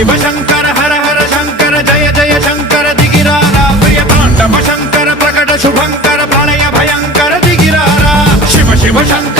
शिव शंकर हर हर शंकर जय जय शंकर दिगिरारा प्रिय तांडव शंकर प्रकट शुभंकर प्रलय भयंकर दिगिरारा शिव शिव शंकर